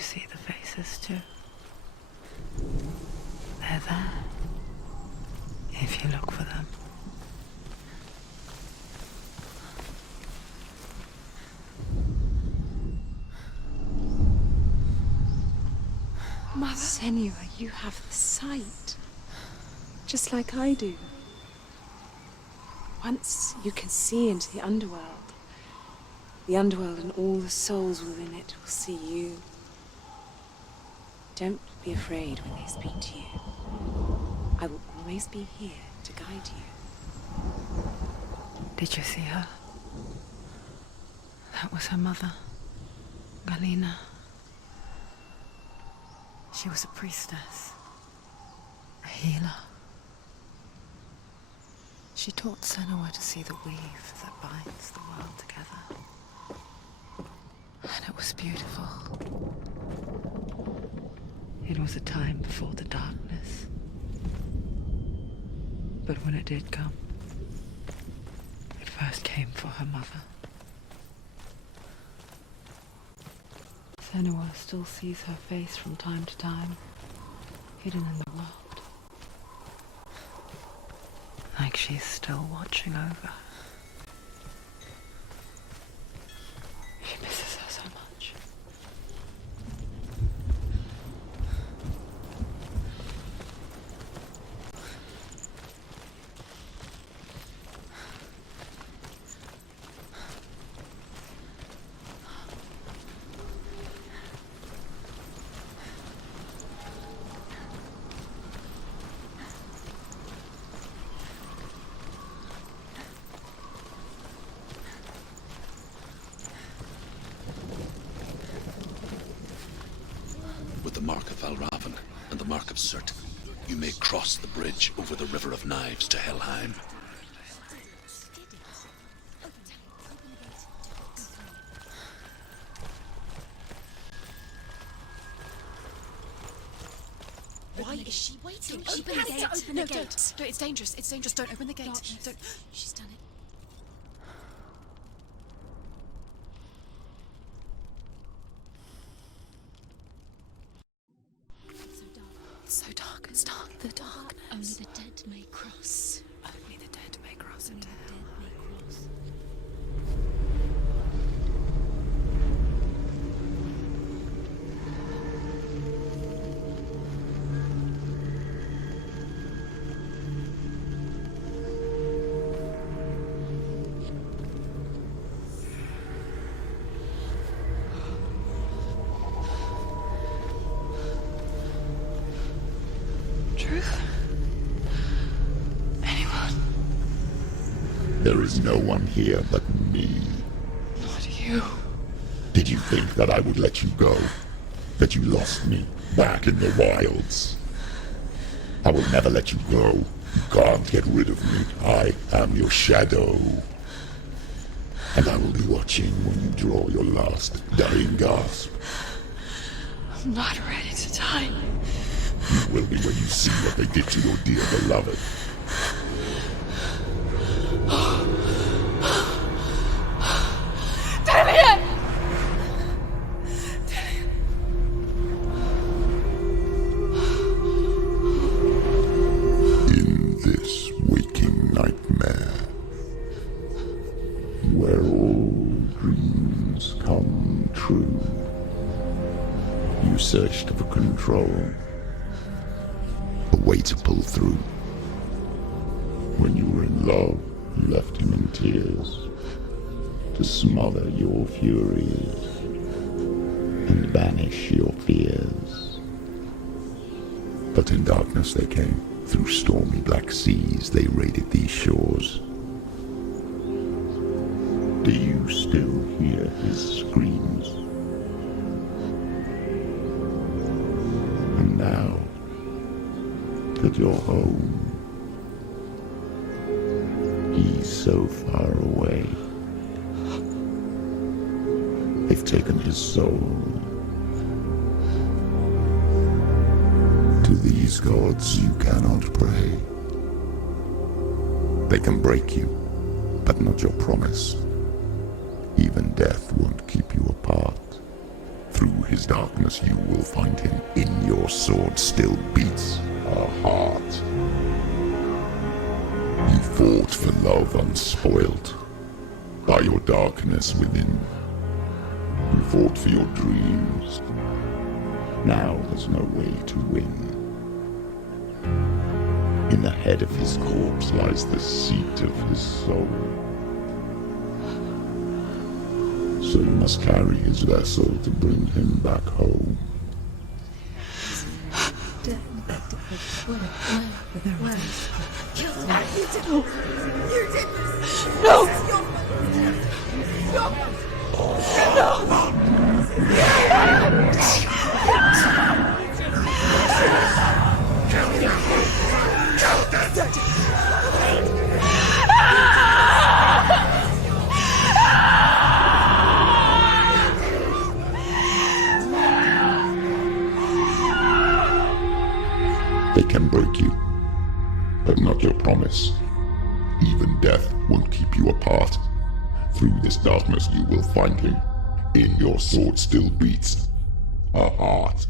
see the faces too? They're there, if you look for them. Mother. Senua, you have the sight. Just like I do. Once you can see into the underworld and all the souls within it will see you. Don't be afraid when they speak to you. I will always be here to guide you. Did you see her? That was her mother, Galina. She was a priestess, a healer. She taught Senua to see the weave that binds the world together. And it was beautiful. It was a time before the darkness. But when it did come, it first came for her mother. Senua still sees her face from time to time, hidden in the world. Like she's still watching over. She misses her so much. With the mark of Valravan and the mark of Surt, you may cross the bridge over the River of Knives to Helheim. Why is she waiting? Open the gate. Open the gate. No, it's dangerous. It's dangerous. Don't open the gate. Don't. She's done it. It's so dark. It's dark. The darkness. Only the dead may cross. Only the dead may cross into hell. Truth? Anyone? There is no one here but me. Not you. Did you think that I would let you go? That you lost me back in the wilds? I will never let you go. You can't get rid of me. I am your shadow. And I will be watching when you draw your last dying gasp. I'm not ready to die. You will be when you see what they did to your dear beloved. In this waking nightmare, where all dreams come true, you searched for control. A way to pull through. When you were in love, you left him in tears to smother your furies and banish your fears. But in darkness they came. Through stormy black seas they raided these shores. Do you still hear his screams? And now that you're home, he's so far away. They've taken his soul. To these gods you cannot pray. They can break you, but not your promise. Even death won't keep you apart. Through his darkness you will find him. In your sword still beats a heart. You fought for love unspoilt by your darkness within. You fought for your dreams. Now there's no way to win. In the head of his corpse lies the seat of his soul. So you must carry his vessel to bring him back home. They can break you, but not your promise. Even death won't keep you apart. Through this darkness you will find him. In your sword still beats a heart.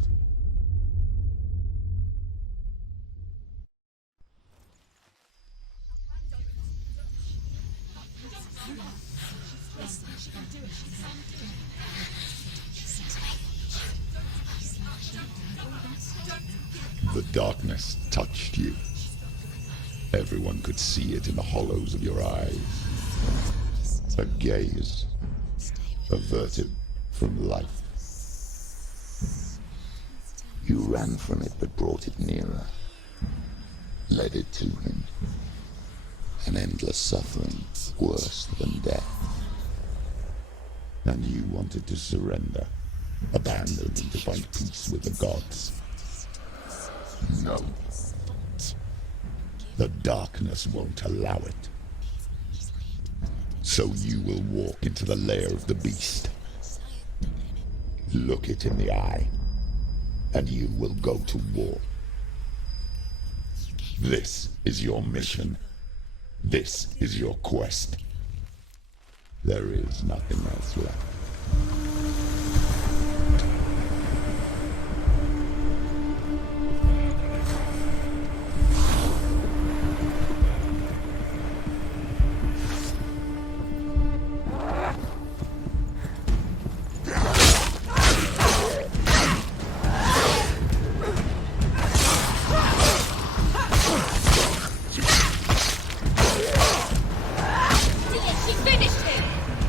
The darkness touched you. Everyone could see it in the hollows of your eyes. A gaze averted from life. You ran from it but brought it nearer. Led it to him. An endless suffering worse than death. And you wanted to surrender. Abandon and to find peace with the gods. No. The darkness won't allow it. So you will walk into the lair of the beast. Look it in the eye, and you will go to war. This is your mission. This is your quest. There is nothing else left.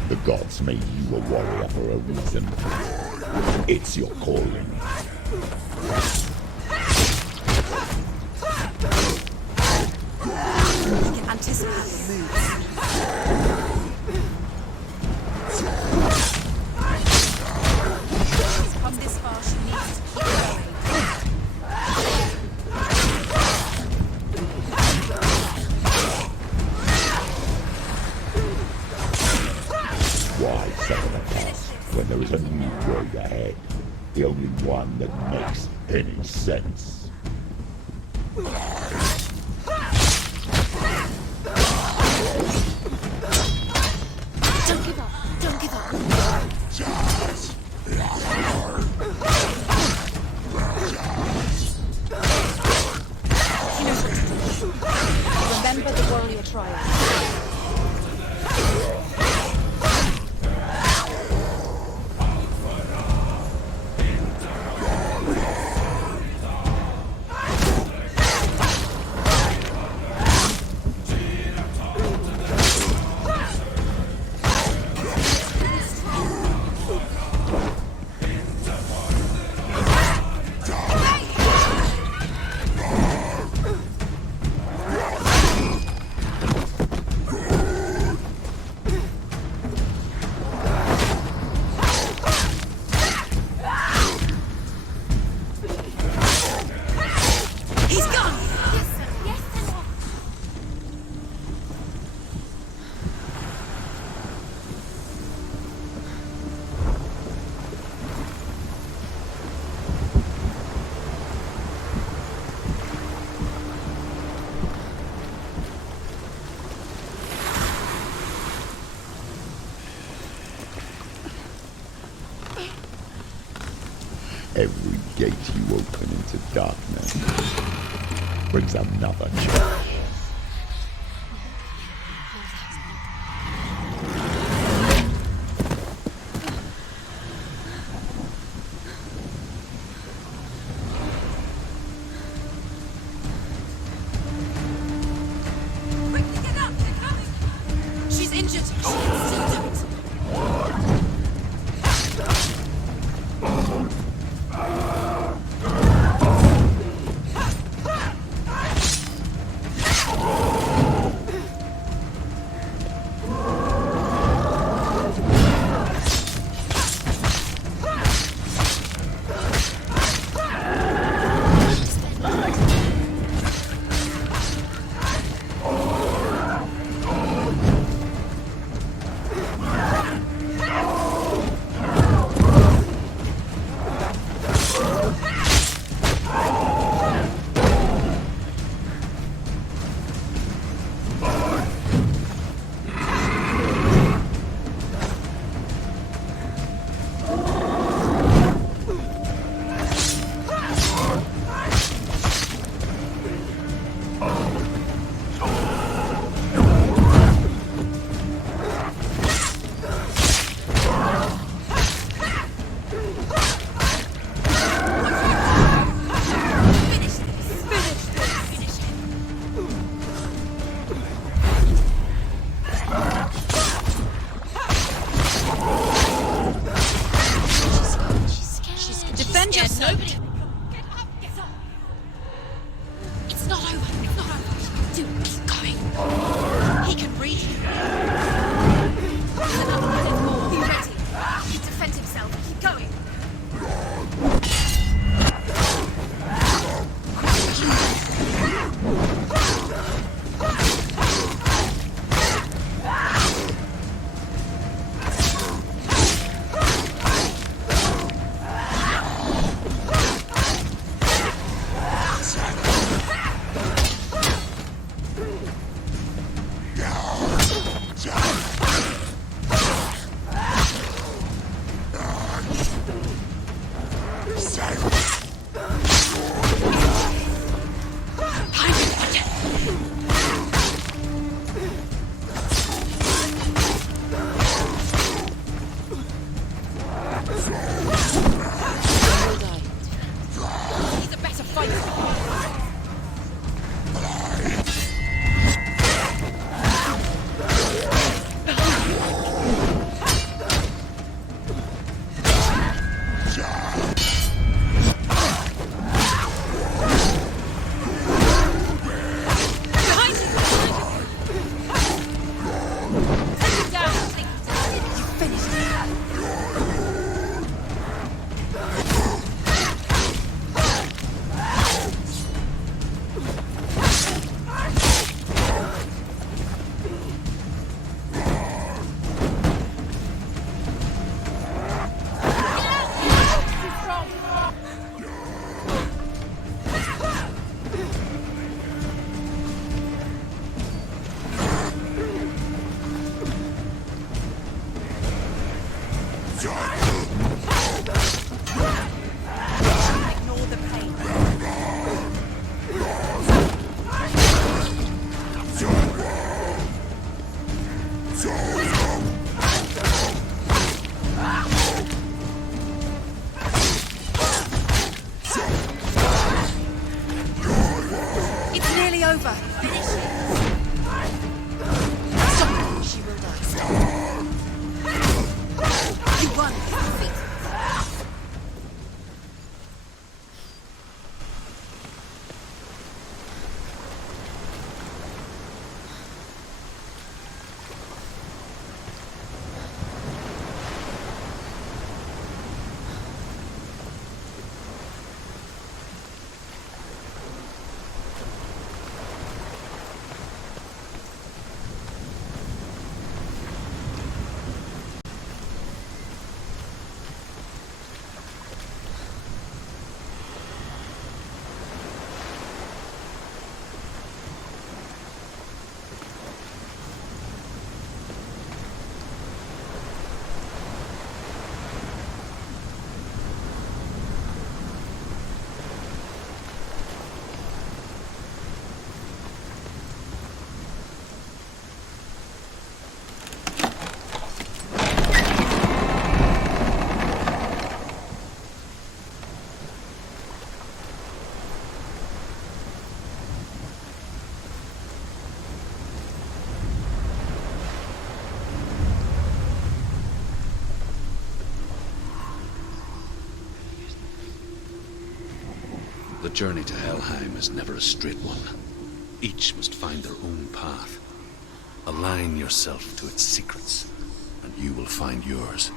The gods made you a warrior for a reason. It's your calling. Anticipate your moves. She's come this far, she needs to keep going. Why suffer the past when there is a new road ahead? The only one that makes any sense. Don't give up. Don't give up. She knows what to do. Remember the warrior trial. Every gate you open into darkness brings another change. Quickly get up! They're coming! She's injured! She can still do it! Defend yourself! Nobody! Get up! Get up! It's not over! It's not over! Do keep going! He can breathe! There's another minute more! Be ready! He can defend himself! Keep going! He's a better fighter! Ignore the pain. It's nearly over. Finish it. Stop it. She will die. You won. The journey to Helheim is never a straight one. Each must find their own path. Align yourself to its secrets, and you will find yours.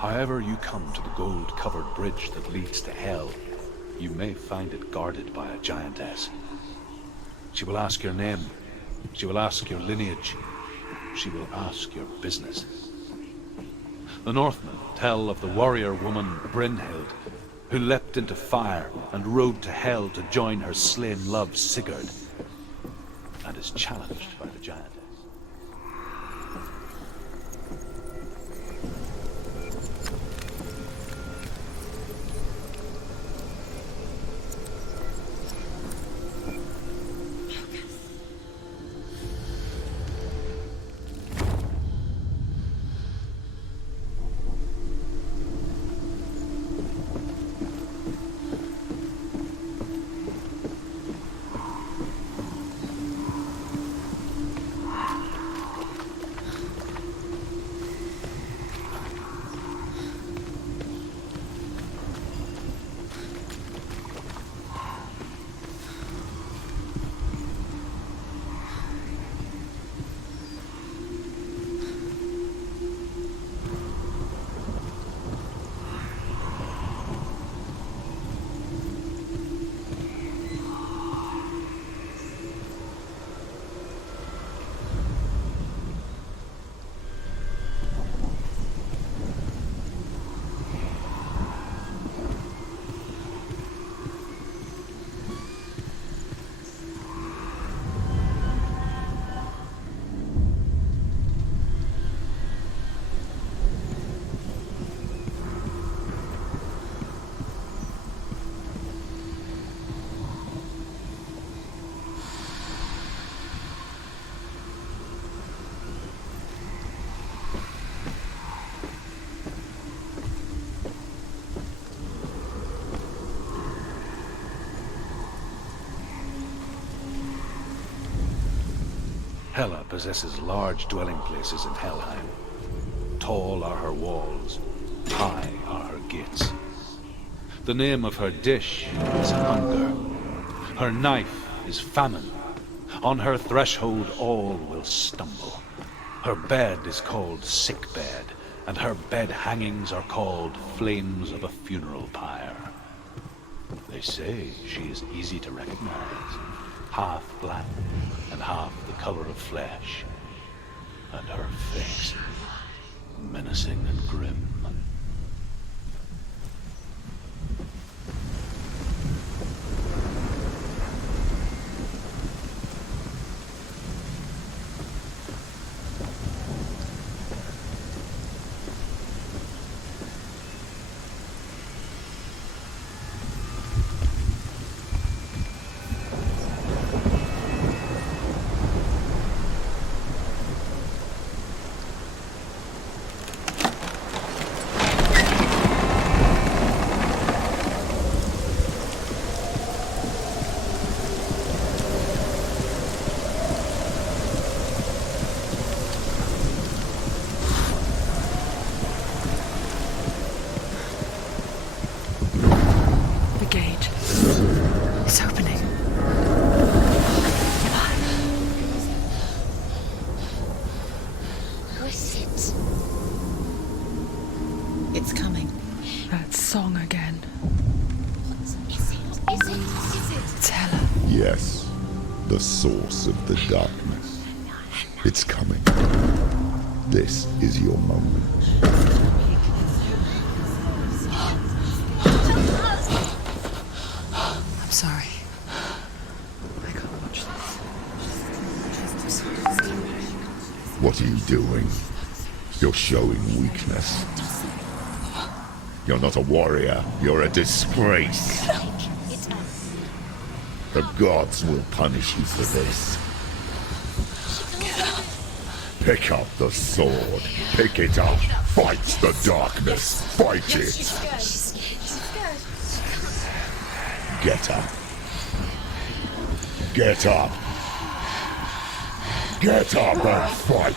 However you come to the gold-covered bridge that leads to Hell, you may find it guarded by a giantess. She will ask your name. She will ask your lineage. She will ask your business. The Northmen tell of the warrior woman Brynhild, who leapt into fire and rode to Hell to join her slain love Sigurd, and is challenged by the giantess. Hela possesses large dwelling places in Helheim. Tall are her walls, high are her gates. The name of her dish is hunger. Her knife is famine. On her threshold all will stumble. Her bed is called sick bed, and her bed hangings are called flames of a funeral pyre. They say she is easy to recognize, half black and half the color of flesh, and her face menacing and grim. It's coming. That song again. What is it? Yes, the source of the darkness. It's coming. This is your moment. I'm sorry. I can't watch this. What are you doing? You're showing weakness. You're not a warrior. You're a disgrace. The gods will punish you for this. Pick up the sword. Pick it up. Fight the darkness. Fight it. Get up. Get up. Get up and fight.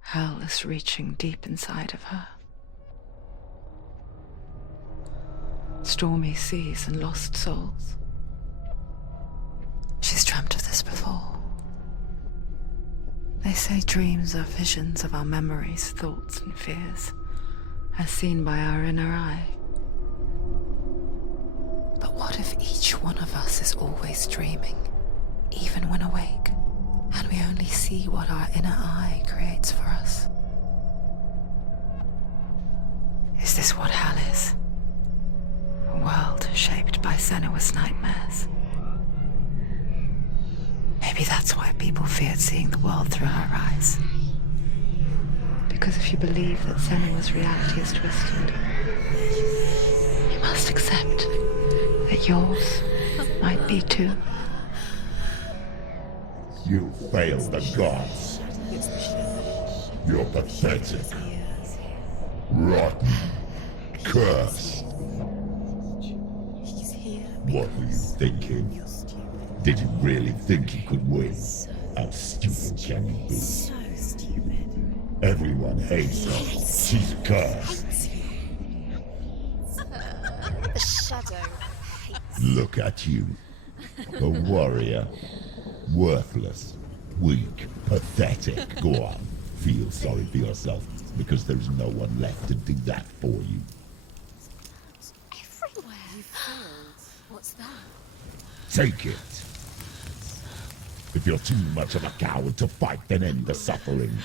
Hell is reaching deep inside of her. Stormy seas and lost souls. She's dreamt of this before. They say dreams are visions of our memories, thoughts and fears, as seen by our inner eye. But what if each one of us is always dreaming, even when awake, and we only see what our inner eye creates for us? Is this what hell is? A world shaped by Senua's nightmares. Maybe that's why people feared seeing the world through her eyes. Because if you believe that Senua's reality is twisted, you must accept that yours might be too. You failed the gods. You're pathetic. Rotten. Cursed. What were you thinking? Did you really think you could win? How stupid can you be? So stupid. Everyone hates her. She's cursed. The shadow hates. Look at you. A warrior. Worthless. Weak. Pathetic. Go on. Feel sorry for yourself, because there's no one left to do that for you. Everywhere. You failed. What's that? Take it. If you're too much of a coward to fight, then end the suffering.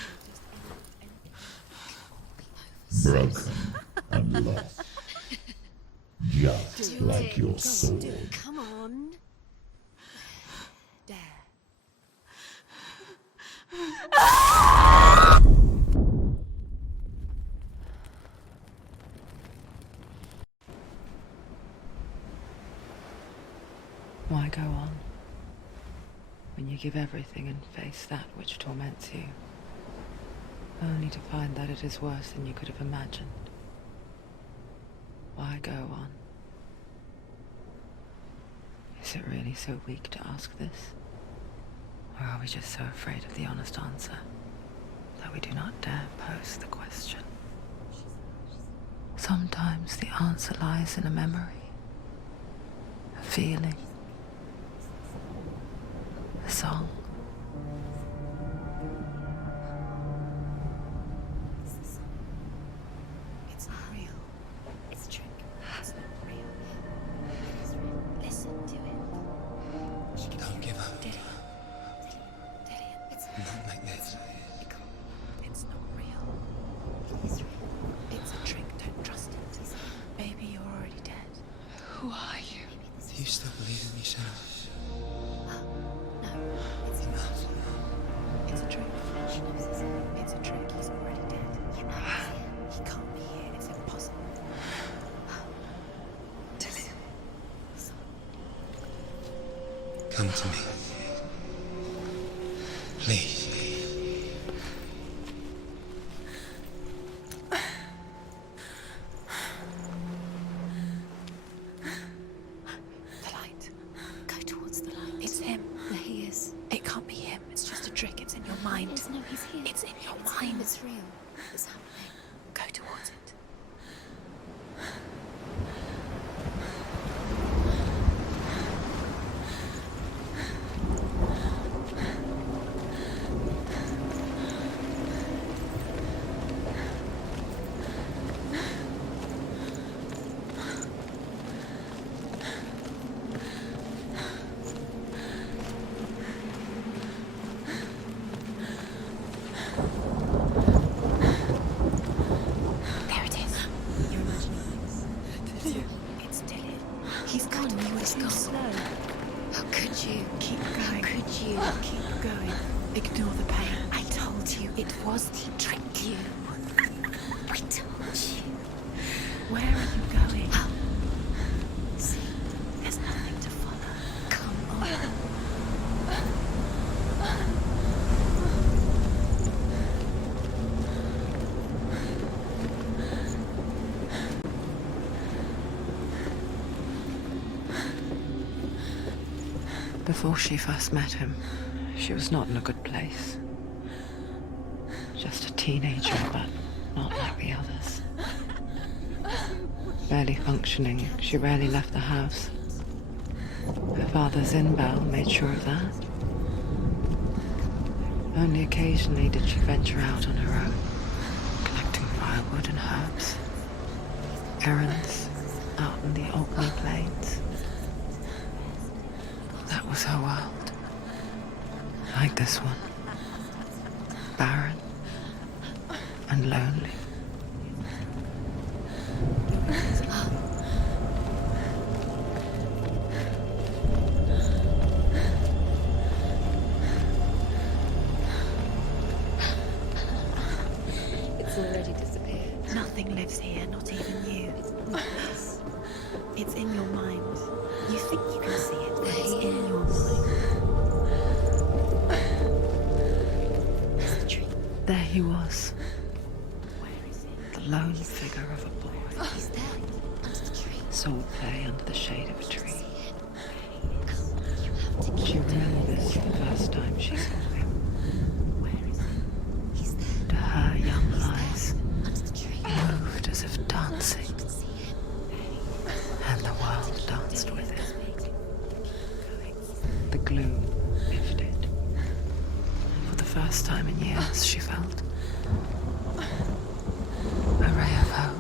Broken and lost. Just like your sword. Come on. Dare. Why go on when you give everything and face that which torments you, only to find that it is worse than you could have imagined? Why go on? Is it really so weak to ask this? Or are we just so afraid of the honest answer that we do not dare pose the question? Sometimes the answer lies in a memory, a feeling, a song. It's not real. It's a trick. It's not real. It is real. Listen to it. Don't give up. Did it? It's Not like this. It's not real. It is real. It's a trick. Don't trust it. Baby, you're already dead. Who are you? Do you still believe in me, Shadow? No, it's enough. It's a trick. It's a trick. He's already dead. He can't be here. It's impossible. Come to me. Please. The light. Go towards the light. It's him. There he is. It can't be him. It's just a trick. It's in your mind. No, he's here. It's in your mind. It's real. It's happening. Go towards it. It's Dylan. He's gone. You were too slow. How could you? Keep going. How could you? Keep going. Ignore the pain. I told you it was. He tricked you. I told you. Where are you going? How? See, There's nothing to follow. come on. Before she first met him, she was not in a good place. Just a teenager, but not like the others. Barely functioning, she rarely left the house. Her father's in-bell made sure of that. Only occasionally did she venture out on her own, collecting firewood and herbs. Errands out in the Orkney Plains. That was her world. Like this one. Barren and lonely. It's already disappeared. Nothing lives here, not even you. It's in your mind. You think you can see it, but it's in your mind. There's the tree. There he was. Where is it? The lone figure of a boy. He's there, under the tree. Sword play under the shade of a tree. Come, you have to She keep remembers the first time she saw him. Where is it? He's there. To her young eyes, Under the tree. he moved as if dancing, To see him. and the world danced with him. The gloom lifted. For the first time in years, she felt a ray of hope.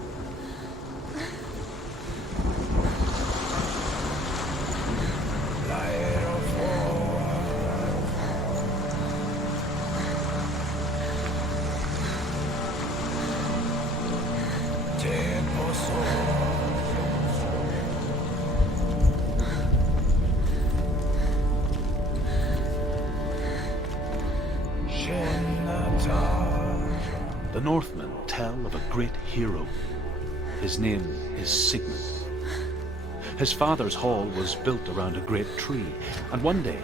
The Northmen tell of a great hero. His name is Sigmund. His father's hall was built around a great tree, and one day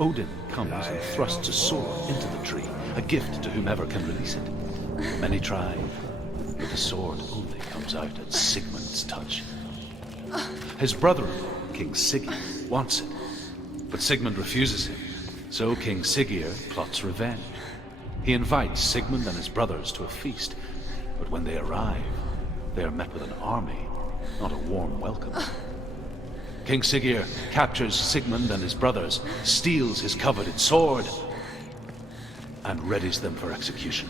Odin comes and thrusts a sword into the tree, a gift to whomever can release it. Many try, but the sword only comes out at Sigmund's touch. His brother-in-law, King Sigurd, wants it, but Sigmund refuses him, so King Sigurd plots revenge. He invites Sigmund and his brothers to a feast, but when they arrive, they are met with an army, not a warm welcome. King Sigurd captures Sigmund and his brothers, steals his coveted sword, and readies them for execution.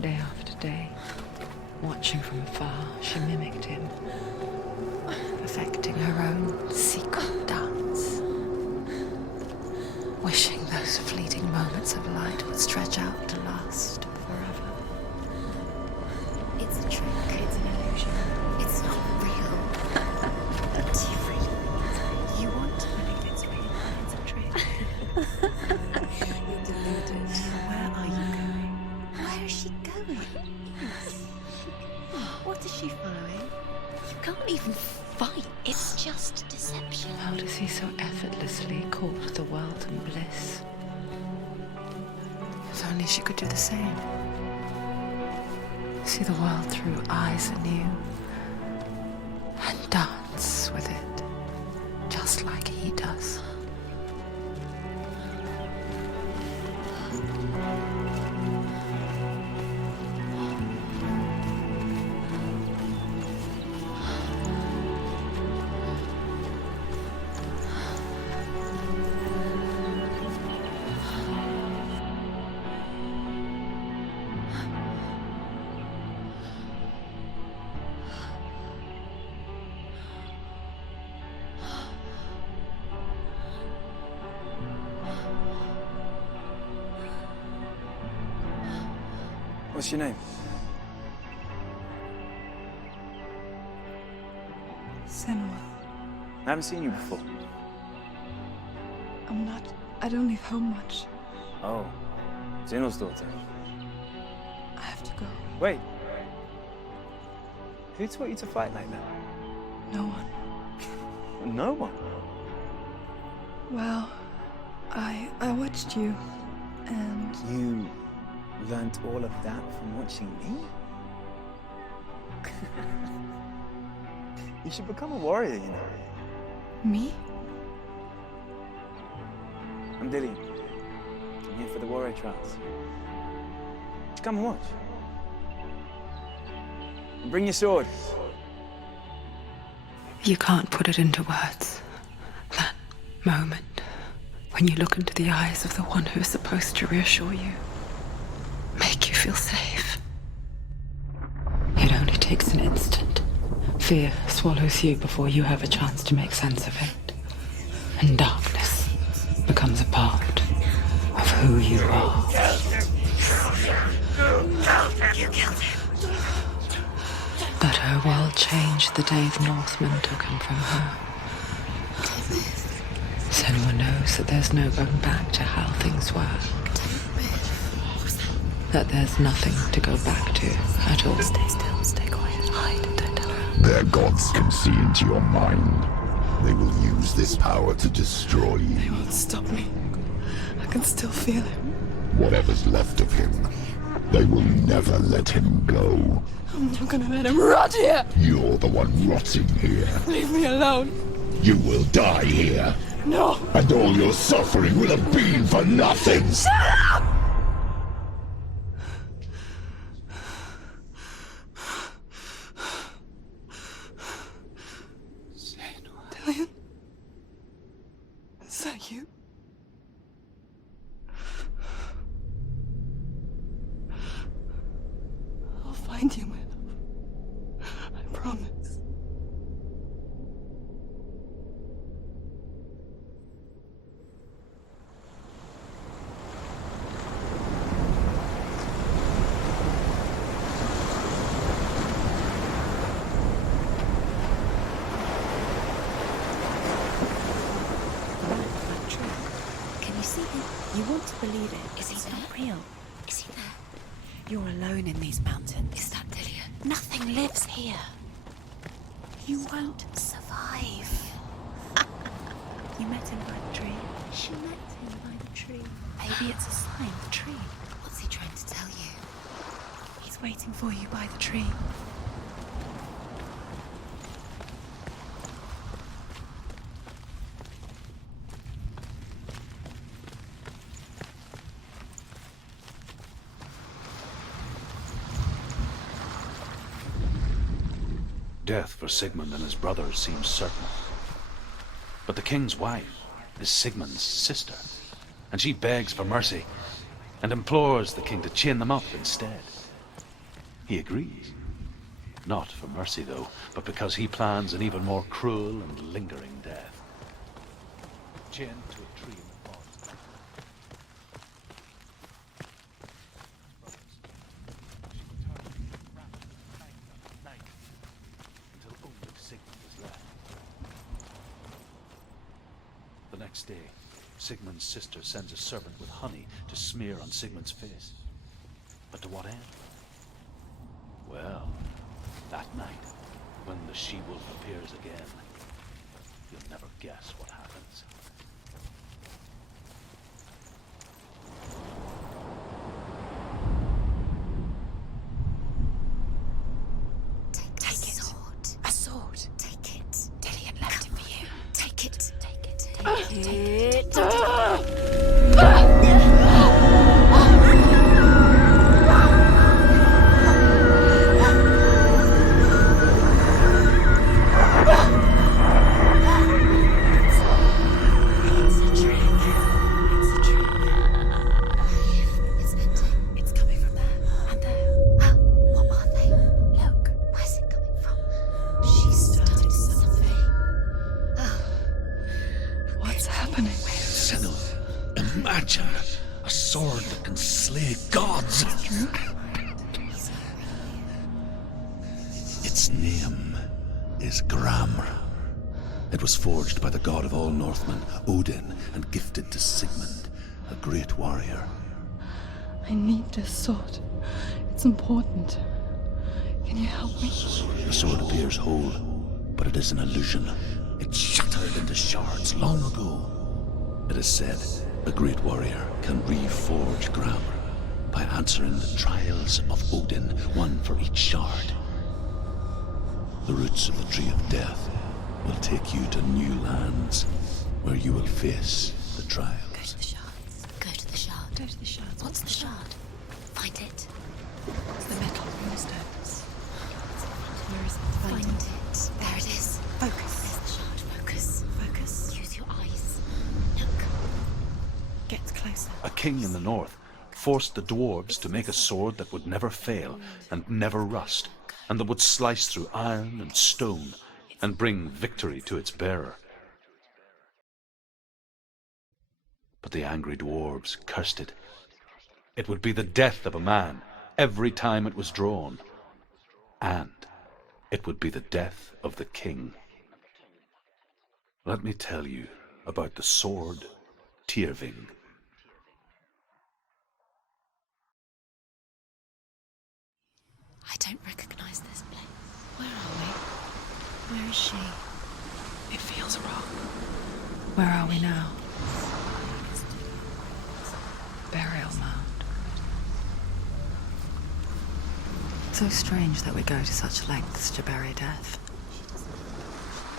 Day after day, watching from afar, she mimicked him, perfecting her own secret dance, wishing those fleeting moments of light would stretch out to last forever. It's a trick. It's an illusion. It's not real. Do you really believe it? You want to believe it's real, but it's a trick. You're deluded. Where are you going? Where is she going? What is she following? You can't even fight. It's just deception. How does he so effortlessly court the world and bliss? If only she could do the same. See the world through eyes anew and dance with it, just like he does. What's your name? Senua. I haven't seen you before. I don't leave home much. Oh, Zeno's daughter. I have to go. Wait. Who taught you to fight like that? No one. No one. Well, I watched you, and You learnt all of that from watching me? You should become a warrior, you know. me? I'm Dillian. I'm here for the warrior trials. Just come and watch. And bring your sword. You can't put it into words. That moment when you look into the eyes of the one who is supposed to reassure you, make you feel safe. It only takes an instant. Fear swallows you before you have a chance to make sense of it. And darkness becomes a part of who you are. You killed him. But her world changed the day the Northmen took him from her. Senua knows that there's no going back to how things were. That there's nothing to go back to at all. Stay still, stay quiet, hide, don't tell her. Their gods can see into your mind. They will use this power to destroy They you. won't stop me. I can still feel him. Whatever's left of him, they will never let him go. I'm not gonna let him rot here. You're the one rotting here. Leave me alone. You will die here. No. And all your suffering will have been for nothing. Dillian? Is that you? I'll find you, my love. I promise. Can you see him? You want to believe it. Is he not real? Is he there? You're alone in these mountains. Is that Dillian? Nothing lives here. You won't survive. You met him by the tree. She met him by the tree. Maybe it's a sign, the tree. What's he trying to tell you? He's waiting for you by the tree. death for Sigmund and his brothers seems certain. But the king's wife is Sigmund's sister, and she begs for mercy and implores the king to chain them up instead. He agrees. Not for mercy, though, but because he plans an even more cruel and lingering death. Chained to a tree in the forest. She returned, wrapped night after night, until only Sigmund was left. The next day, Sigmund's sister sends a servant with honey to smear on Sigmund's face. But to what end? Well, that night, when the she-wolf appears again, you'll never guess what happens. Take it. A sword. Take it. Dillian left it for you. Take it. Take it. Take it. What's happening? Senna, imagine a sword that can slay gods. Its name is Gramr. It was forged by the god of all Northmen, Odin, and gifted to Sigmund, a great warrior. I need this sword. It's important. Can you help me? The sword appears whole, but it is an illusion. It shattered into shards long ago. It is said a great warrior can reforge Gramr by answering the trials of Odin, one for each shard. The roots of the Tree of Death will take you to new lands where you will face the trials. Go to the shards. Go to the shard. Go to the shards. What's the shard? Find it. It's the metal runestones. Where is it? Find it. There it is. Focus. There's the shard. Focus. Focus. Use your eyes. Look. Get closer. A king in the north forced the dwarves to make a sword that would never fail and never rust, and that would slice through iron and stone and bring victory to its bearer. But the angry dwarves cursed it. It would be the death of a man every time it was drawn, and it would be the death of the king. Let me tell you about the sword Tyrving. I don't recognize this place. Where are we? Where is she? It feels wrong. Where are we now? Burial mound. So strange that we go to such lengths to bury death.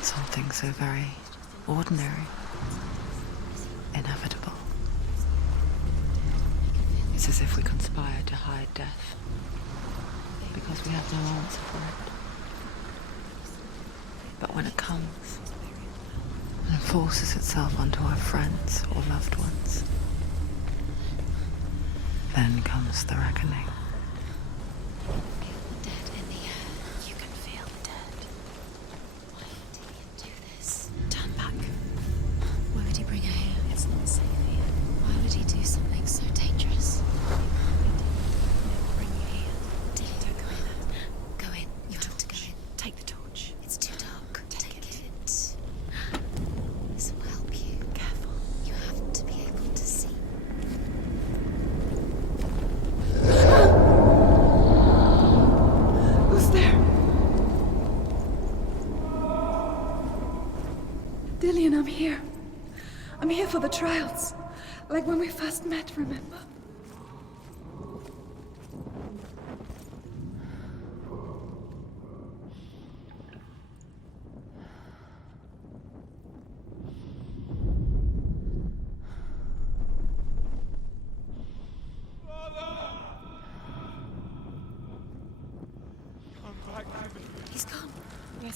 Something so very ordinary, inevitable. It's as if we conspired to hide death, because we have no answer for it. But when it comes and forces itself onto our friends or loved ones, then comes the reckoning. Feel the dead in the air. You can feel the dead. Why did he do this? Turn back. Why would he bring her here? It's not safe here. Why would he do something so dangerous? Bring you here. Don't go in. Go in. You have to go in. Take the torch. It's too dark. Take it. This will help you. Careful. You have to be able to see. Who's there? Dillian, I'm here. I'm here for the trials. Like when we first met, remember? He's gone. Yes,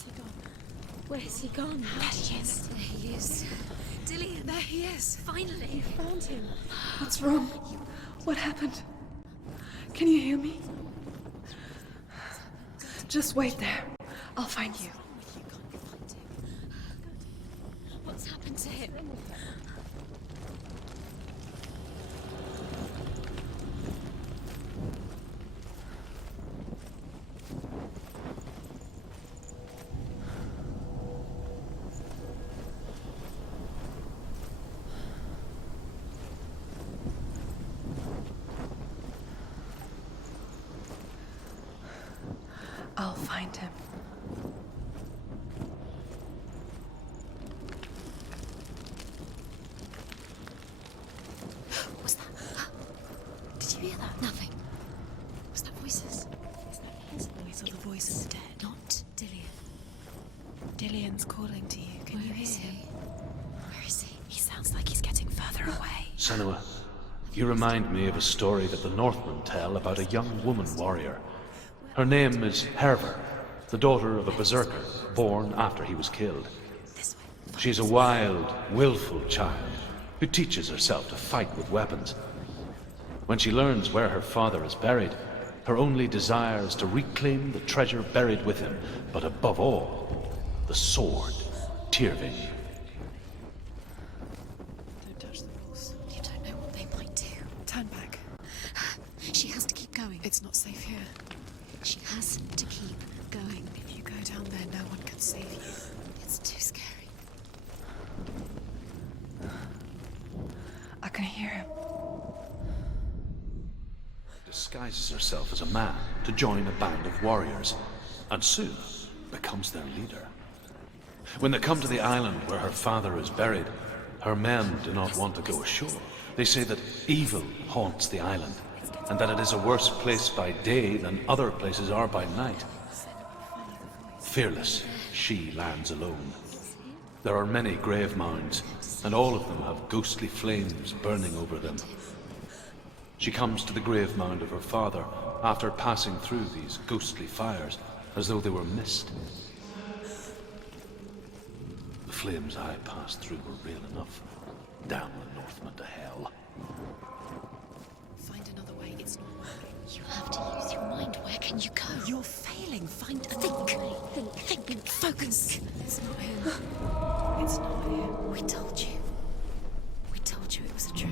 Where's he gone? There he is. There he is. Dillian. There he is. Finally. Found him. What's wrong? What happened? Can you hear me? Just wait there. I'll find you. What's happened to him? I'll find him. What was that? Did you hear that? Nothing. Was that voices? Is that his voice or the voice of the dead? Not Dillian. Dillian's calling to you. Can you Where is hear he? him? Where is he? He sounds like he's getting further away. Senua, you remind me of a story that the Northmen tell about a young woman warrior. Her name is Herver, the daughter of a berserker born after he was killed. This way. She's a wild, willful child who teaches herself to fight with weapons. When she learns where her father is buried, her only desire is to reclaim the treasure buried with him, but above all, the sword, Tyrving. Don't touch the walls. You don't know what they might do. Turn back. She has to keep going. It's not safe here. She has to keep going. If you go down there, no one can save you. It's too scary. I can hear him. Disguises herself as a man to join a band of warriors, and soon becomes their leader. When they come to the island where her father is buried, her men do not want to go ashore. They say that evil haunts the island, and that it is a worse place by day than other places are by night. Fearless, she lands alone. There are many grave mounds, and all of them have ghostly flames burning over them. She comes to the grave mound of her father after passing through these ghostly fires, as though they were mist. The flames I passed through were real enough. Damn the Northmen to hell. Find another way. It's not working. You have to use your mind. Where can you go? You're failing. Find a Think. Focus. It's not him. It's not him. We told you. We told you it was a trick.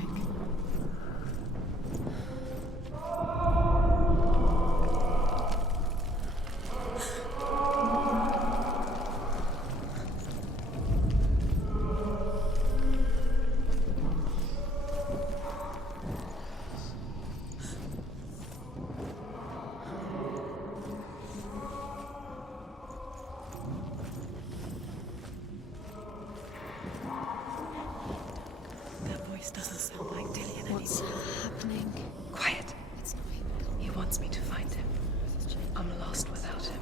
That voice doesn't sound like Dillian What's anymore. happening? Quiet. It's not him. He wants me to find him. I'm lost without him.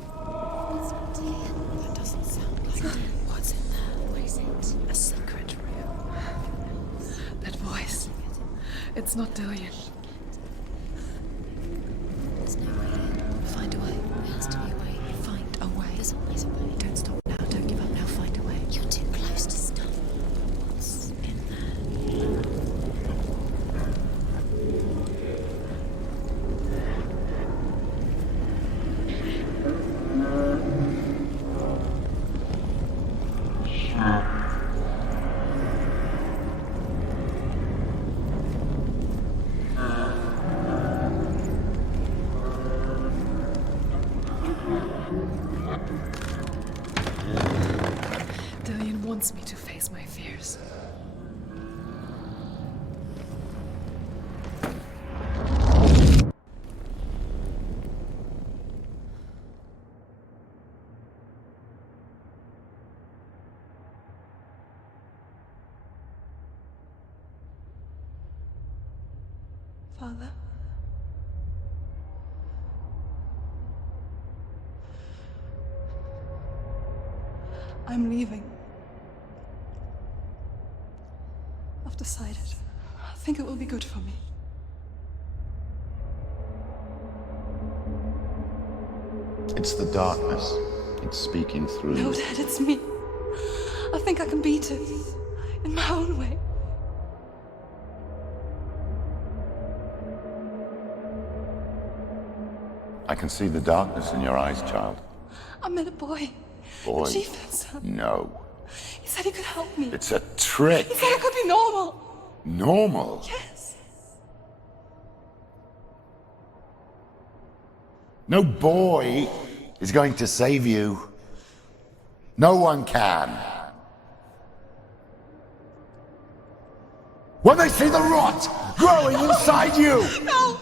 It's not Dillian. That doesn't sound like Dillian. What's in there? What is it? A secret room. That voice. It's not Dillian. There's no way in. Find a way. There has to be a way. Find a way. There's always a way. Don't stop now. Don't give up now. Find a way. You're too close to stop. What's in there? Dillian wants me to face my fears. Father? I'm leaving. I've decided. I think it will be good for me. It's the darkness. It's speaking through No, you. Dad, it's me. I think I can beat it. In my own way. I can see the darkness in your eyes, child. I met a boy. Boy. The chief had son. No. He said he could help me. It's a trick. He said I could be normal. Normal? Yes. No boy is going to save you. No one can. When they see the rot growing inside you, No!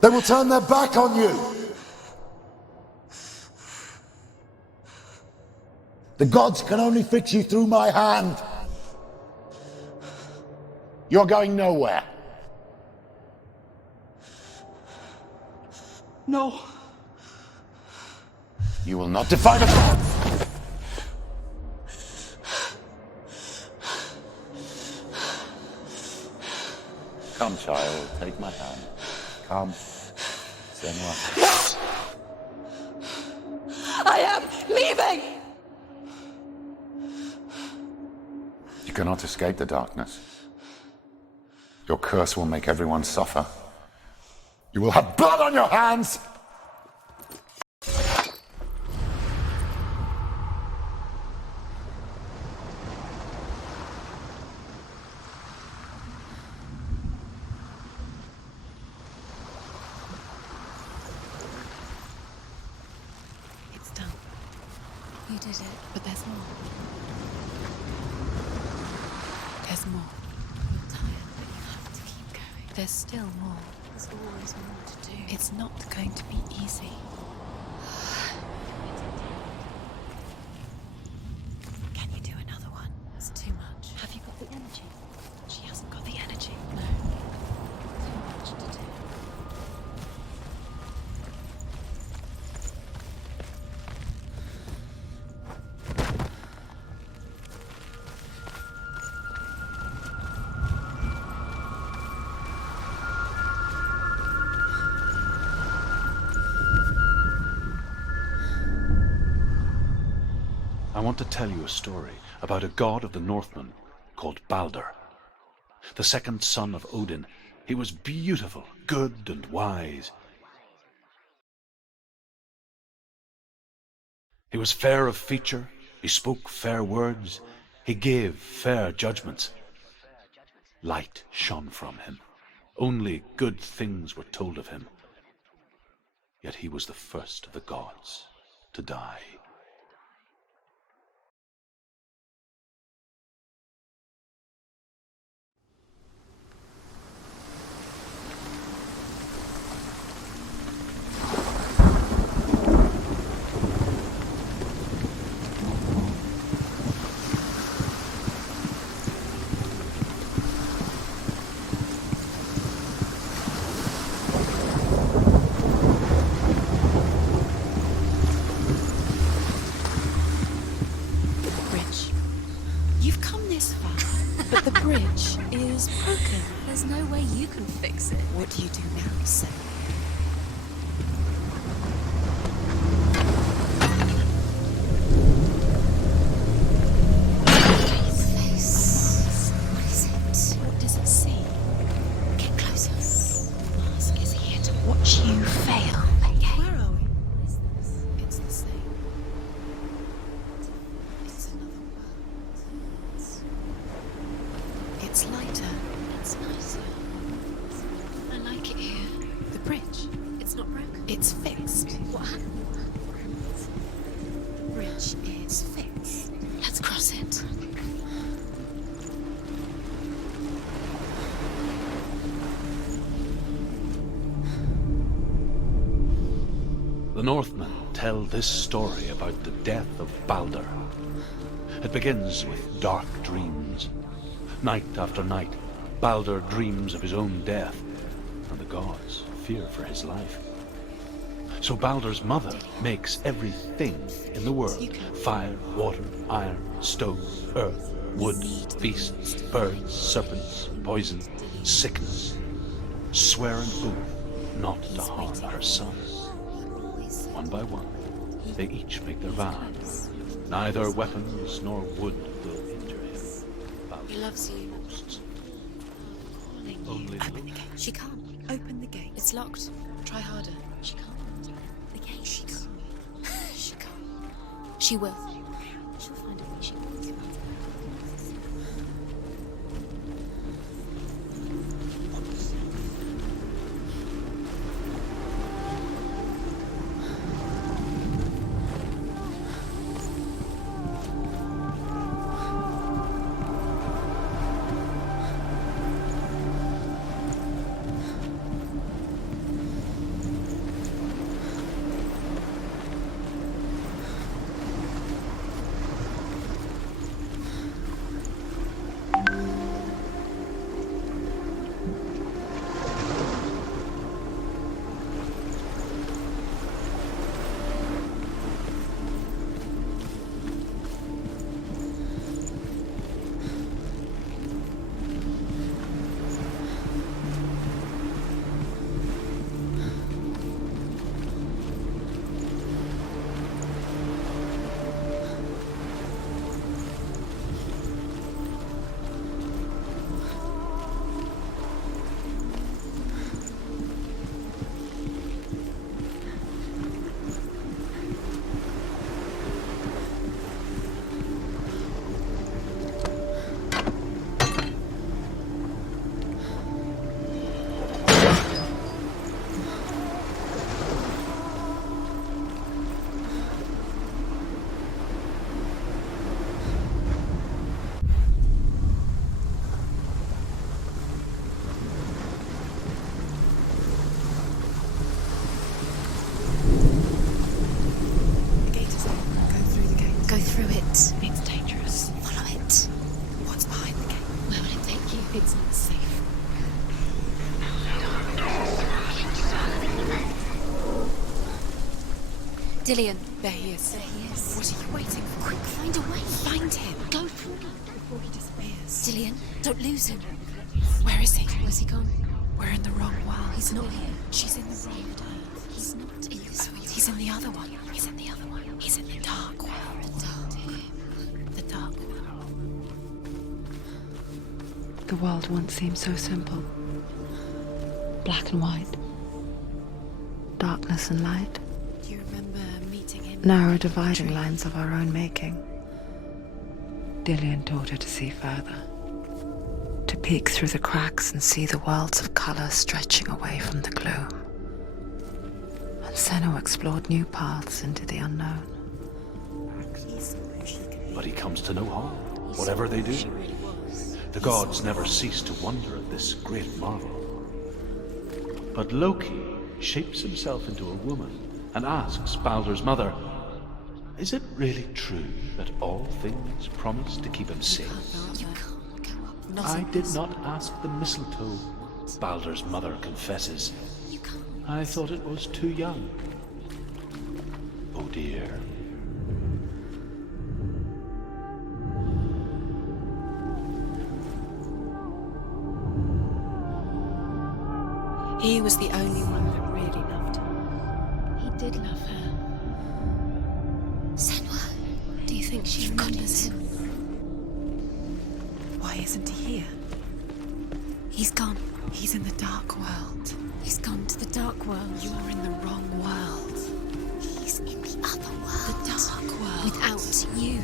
they will turn their back on you. The gods can only fix you through my hand. You're going nowhere. No. You will not defy the gods. Come, child, take my hand. Come. Senua. I am leaving! You cannot escape the darkness. Your curse will make everyone suffer. You will have blood on your hands! It's done. You did it, but there's more. There's more. You're tired, but you have to keep going. There's still more. There's always more to do. It's not going to be easy. Can you do another one? It's too much. Have you got the energy? She hasn't got the energy. No. Too much to do. I want to tell you a story about a god of the Northmen called Balder. The second son of Odin. He was beautiful, good and wise. He was fair of feature, he spoke fair words, he gave fair judgments. Light shone from him. Only good things were told of him. Yet he was the first of the gods to die. You've come this far, but the bridge is broken. There's no way you can fix it. What do you do now, Sam? His face. What is it? What does it see? Get closer. The mask is here to watch you fail. Okay. Where are we? What is this? It's the same. It's another world. It's lighter. It's nicer. I like it here. The bridge. It's not broken. It's fixed. What happened? The bridge is fixed. Let's cross it. The Northmen tell this story about the death of Balder. It begins with dark dreams. Night after night, Balder dreams of his own death, and the gods fear for his life. So Balder's mother makes everything in the world: fire, water, iron, stone, earth, wood, beasts, birds, serpents, poison, sickness. Swear an oath not to harm her sons. One by one, They each make their vow. Neither weapons nor wood will injure him. He loves you. Only Open the gate. She can't. Open the gate. It's locked. Try harder. She can't. The gate. She can't. She can't. She will. She'll find a way. She will. Go through it. It's dangerous. Follow it. What's behind the gate? Where will it take you? It's not safe. Dillian. There he is. There he is. What are you waiting for? Quick, find a way. Find him. Go through before he disappears. Dillian, don't lose him. Where is he? Where's he gone? We're in the wrong world. He's not here. She's in the wrong world. He's not in this world. He's in the other one. He's in the other one. He's in the dark world. The dark world. The world once seemed so simple. Black and white. Darkness and light. Do you remember meeting him? Narrow dividing lines of our own making. Dillian taught her to see further. To peek through the cracks and see the worlds of color stretching away from the gloom. And Senna explored new paths into the unknown. But he comes to no harm, whatever they do. The gods never cease to wonder at this great marvel. But Loki shapes himself into a woman and asks Baldur's mother, is it really true that all things promise to keep him safe? I did not ask the mistletoe, Baldur's mother confesses. I thought it was too young. Oh dear. He was the only one that really loved her. He did love her. Senwa, do you think she remembers him? Why isn't he here? He's gone. He's in the dark world. He's gone to the dark world. You're in the wrong world. He's in the other world. The dark world. Without you.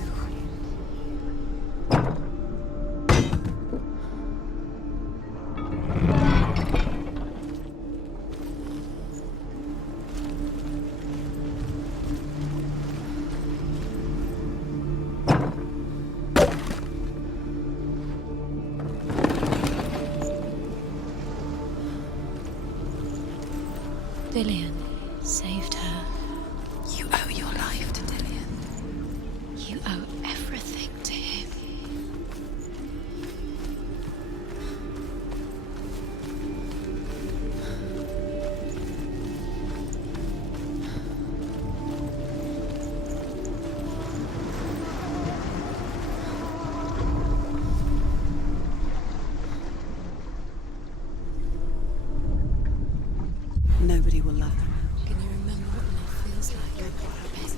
Dillian saved her. You owe your life to Dillian. You owe everything to him. Nobody will love her. Can you remember what love feels like? Go put her best.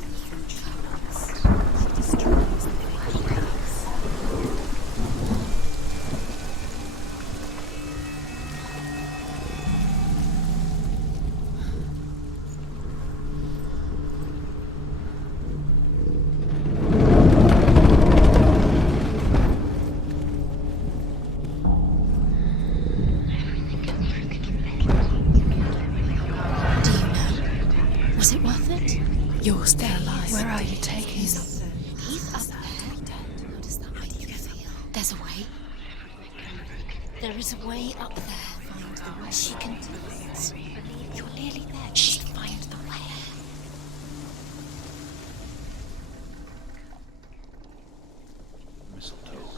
There's a way. There is a way up there. Find the way. She can do it. You're nearly there. Just find the way. Mistletoe,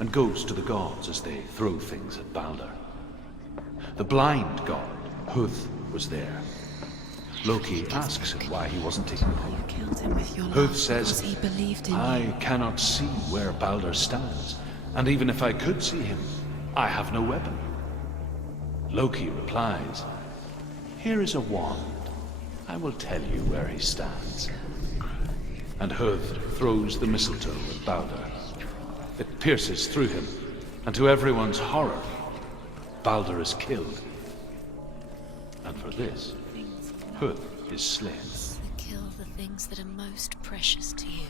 and goes to the gods as they throw things at Balder. The blind god, Huth, was there. Loki asks him why he wasn't taking the part. Killed him with your love Huth says, because he believed in you. I cannot see where Balder stands, and even if I could see him, I have no weapon. Loki replies, here is a wand. I will tell you where he stands. And Huth throws the mistletoe at Balder. It pierces through him, and to everyone's horror, Balder is killed. And for this, Huth is slain. Kill the things that are most precious to you.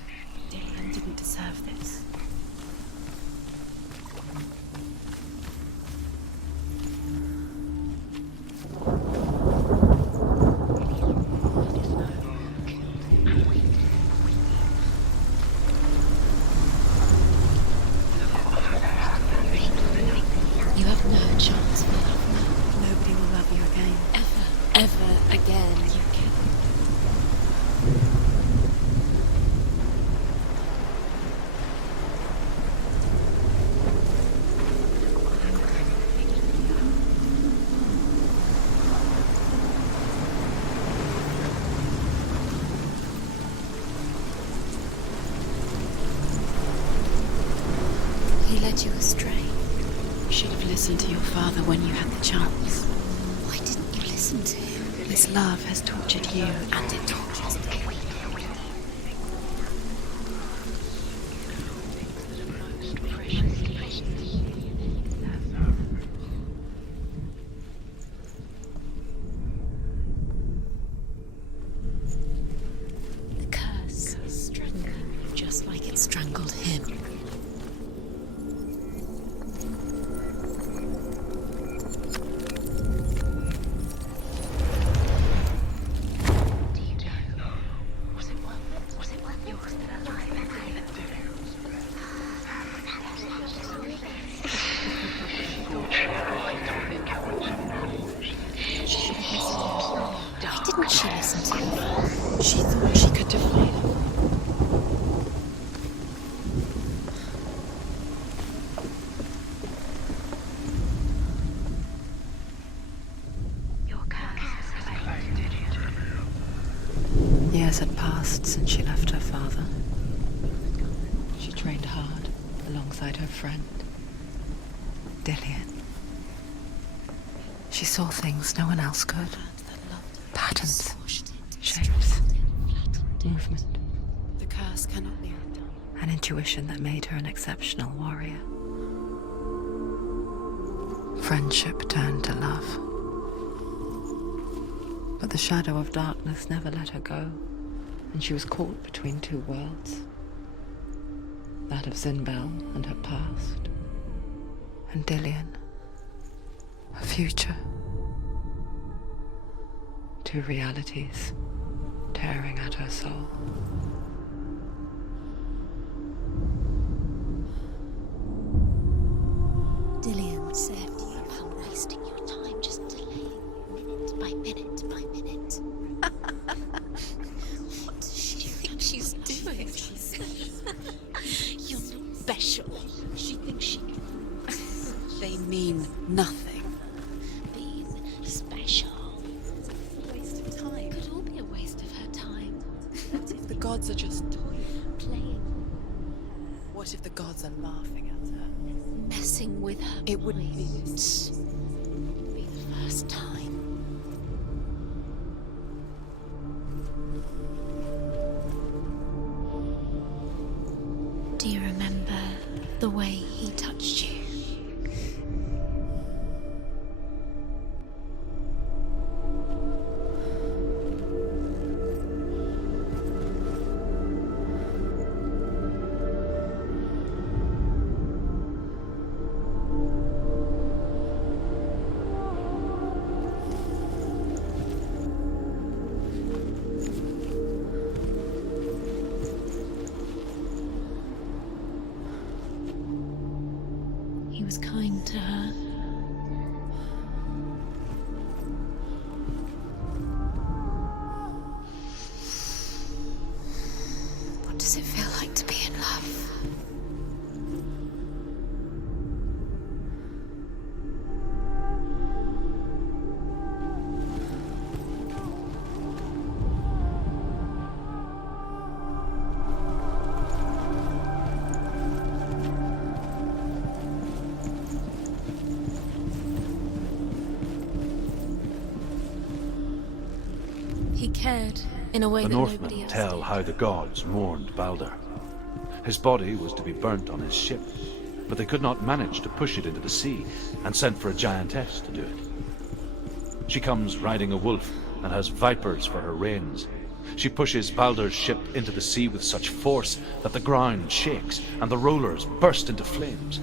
Dillion didn't deserve this. You have no chance, my love, now. Nobody will love you again. Ever again. You can. He led you astray. You should have listened to your father when you had the chance. Why didn't you listen to him? His love has tortured you, and it tortures me. The curse strangled you just like it strangled him. Why didn't she listen to him? She thought she could defy him. Years had passed since she left her father. She trained hard alongside her friend, Dillion. She saw things no one else could. Patterns, shapes, movement. The curse cannot be undone. An intuition that made her an exceptional warrior. Friendship turned to love. But the shadow of darkness never let her go, and she was caught between two worlds. That of Zinbel and her past, and Dillion, her future. Two realities tearing at her soul. Dillion said you are wasting your time just delaying minute by minute by minute. What does she think she's doing? You're not special. She thinks she can. They mean nothing. Being special. It's a waste of time. Could all be a waste of her time. What if the gods are just toying, playing? What if the gods are laughing at her? Messing with her. It wouldn't be this. Be the first time. Do you remember the way he touched you? He was kind to her. What does it feel like to be in love? He cared in a way The that nobody Northmen else tell did. how the gods mourned Balder. His body was to be burnt on his ship, but they could not manage to push it into the sea, and sent for a giantess to do it. She comes riding a wolf and has vipers for her reins. She pushes Balder's ship into the sea with such force that the ground shakes and the rollers burst into flames.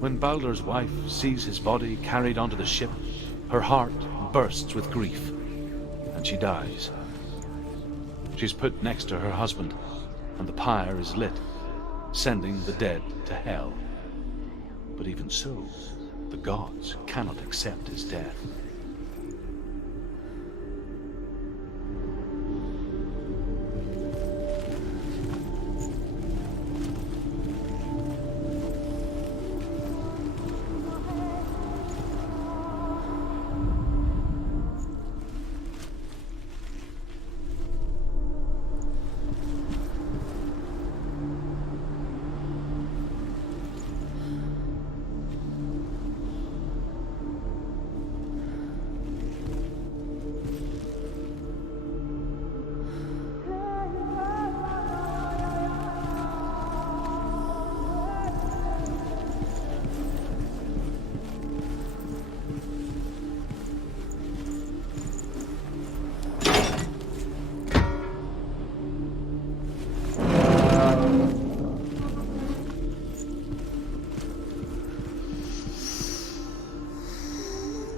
When Balder's wife sees his body carried onto the ship, her heart bursts with grief, and she dies. She's put next to her husband, and the pyre is lit, sending the dead to hell. But even so, the gods cannot accept his death.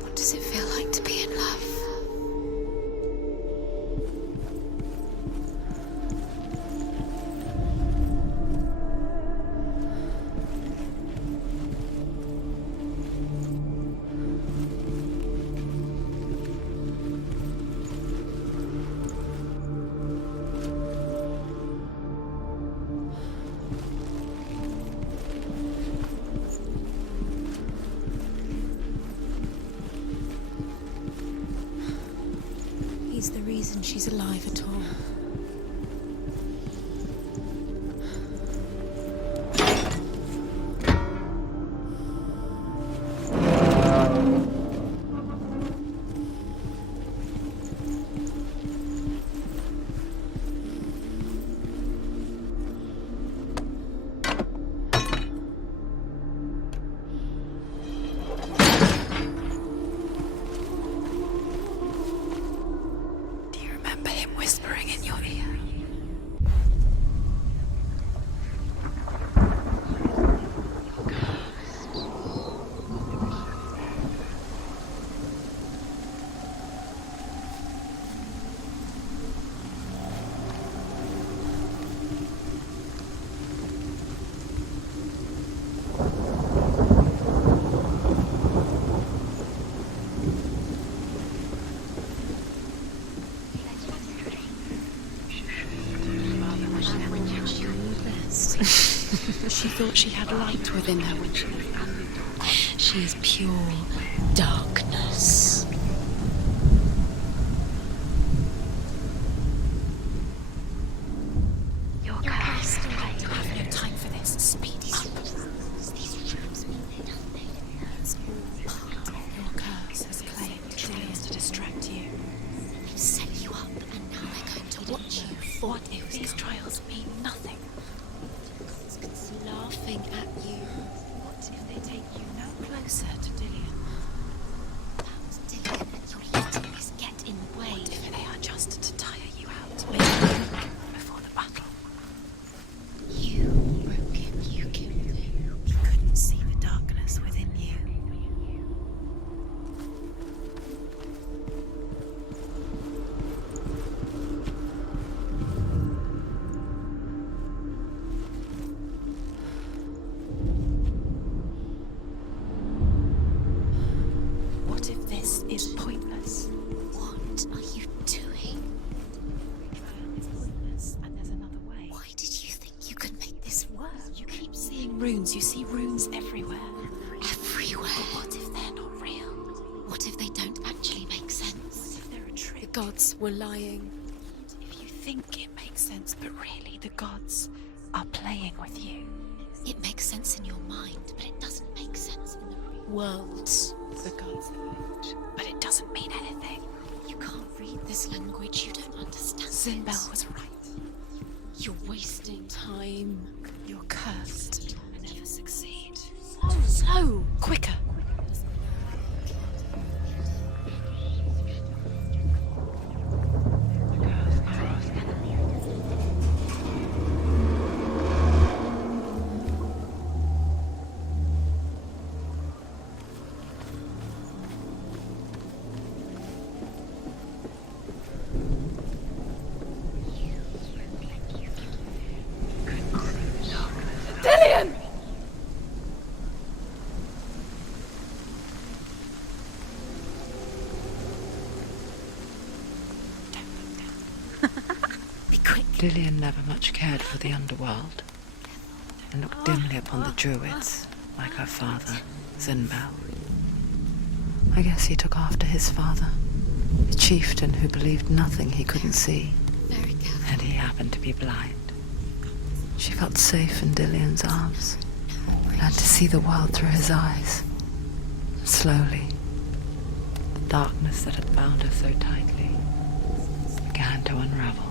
What does it feel like to be in love? He's the reason she's alive at all. Do you remember him whispering in your ear? She thought she had light within her when she was. She is pure darkness. You're cursed. You have no time for this. Speed up. These rooms mean nothing. It's all part of your curse has claimed trillions to distract you. They've set you up, and now they're going to watch you. What if these trials mean nothing? Laughing at you. What if they take you no closer to Dillian? That was is pointless. What are you doing? It's pointless, and there's another way. Why did you think you could make this work? You keep seeing runes. You see runes everywhere. Everywhere? But what if they're not real? What if they don't actually make sense? What if they're a trick? The gods were lying. If you think it makes sense, but really the gods are playing with you. It makes sense in your mind, but it doesn't make sense in the real world. The gods act, but it doesn't mean anything. You can't read this language, you don't understand. Zinbel was right. You're wasting time. You're cursed. You'll never succeed. Slow! Quicker! Dillian never much cared for the underworld, and looked dimly upon the druids, like her father, Zinbel. I guess he took after his father, a chieftain who believed nothing he couldn't see, and he happened to be blind. She felt safe in Dillian's arms, learned to see the world through his eyes. Slowly, the darkness that had bound her so tightly began to unravel.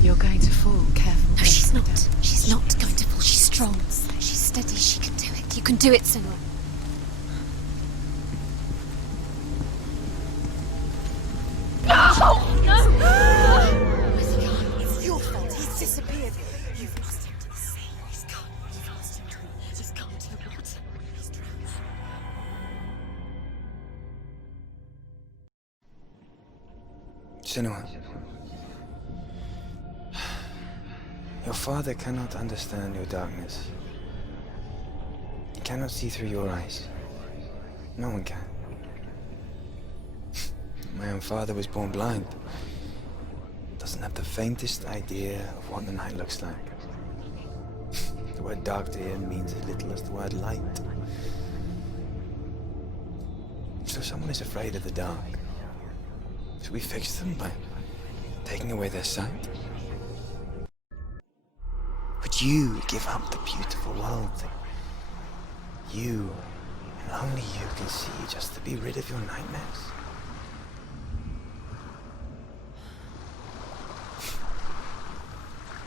You're going to fall, careful. No, she's not. She's not going to fall. She's strong. She's steady. She can do it. You can do it, Senua. No! No! Where's he gone? It's your fault. He's disappeared. You've lost him to the sea. He's gone. You've lost him to the... He's gone to the water. He's drowned. Senua. Your father cannot understand your darkness. He cannot see through your eyes. No one can. My own father was born blind. Doesn't have the faintest idea of what the night looks like. The word dark to him means as little as the word light. So someone is afraid of the dark. Should we fix them by taking away their sight? Would you give up the beautiful world that you, and only you, can see just to be rid of your nightmares?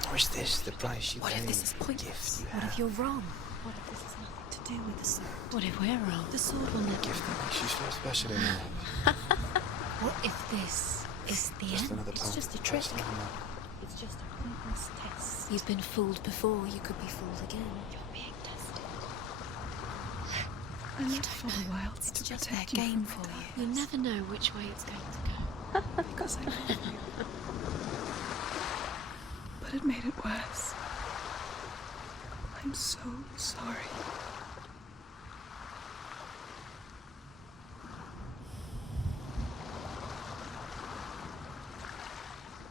Or is this the price you pay? What if this is pointless? What if you're wrong? What if this has nothing to do with the sword? What if we're wrong? The sword will never... Gift that makes you feel special in life. What if this is the Just end? another It's part just a of trick. personal life. It's just a pointless test. You've been fooled before, you could be fooled again. You're being tested. I You live don't for the know. wild It's to just their protect you game from for my you. You darkness. never know which way it's going to go. Because I love you. But it made it worse. I'm so sorry.